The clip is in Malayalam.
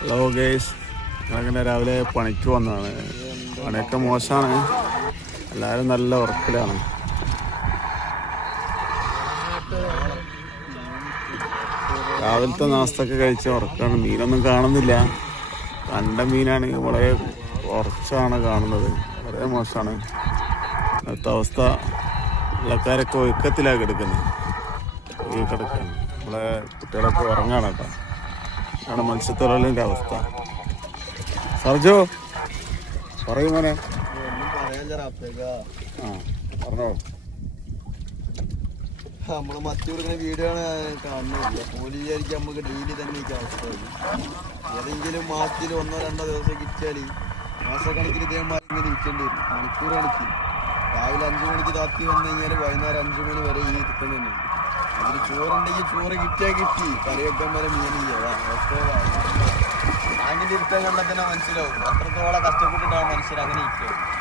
ഹലോ ഗേസ്, ഞങ്ങളിങ്ങനെ രാവിലെ പണിക്ക് വന്നതാണ്. പണിയൊക്കെ മോശമാണ്, എല്ലാവരും നല്ല ഉറക്കിലാണ്. രാവിലത്തെ നാസ്തൊക്കെ കഴിച്ച് ഉറക്കാണ്. മീനൊന്നും കാണുന്നില്ല. കണ്ട മീനാണെങ്കിൽ വളരെ കുറച്ചാണ് കാണുന്നത്. വളരെ മോശമാണ് ഇന്നത്തെ അവസ്ഥ. വെള്ളക്കാരൊക്കെ ഒഴുക്കത്തിലാണ് കിടക്കുന്നത്, കിടക്കുകയാണ്. നമ്മളെ കുട്ടികളൊക്കെ ഉറങ്ങാണ് കേട്ടോ. ആണ് മത്സ്യത്തൊഴിലാളിൻ്റെ അവസ്ഥ. സർജോ പറയൂ മോനെ. പറഞ്ഞോ. നമ്മള് മത്തി കൊടുക്കുന്ന വീഡിയോ ആണ് കാണുന്നില്ല. പോലി വിചാരിക്കും നമുക്ക് ഡെയിലി തന്നെ അവസ്ഥ. ഏതെങ്കിലും മാസത്തിൽ 1-2 ദിവസം കിട്ടിയാൽ മാസക്കണക്കിന് ഇതേമാതിരി ഇങ്ങനെ ഇരിക്കേണ്ടി വരും. മണിക്കൂർ കണക്ക് രാവിലെ 5 മണിക്ക് താത്തി വന്നു കഴിഞ്ഞാൽ വൈകുന്നേരം 5 മണി വരെ ഈ ഇരിക്കണമെന്ന്. അതിൽ ചോറുണ്ടെങ്കിൽ ചോറ് കിട്ടിയാൽ കിട്ടി, കറി വെക്കാൻ വരെ മീനില്ല. അങ്ങനെ ഇരുത്താൻ കണ്ടാൽ തന്നെ മനസ്സിലാവും അത്രത്തോളം കഷ്ടപ്പെട്ടിട്ടാണ് മനുഷ്യർ അങ്ങനെ ഇരിക്കുന്നത്.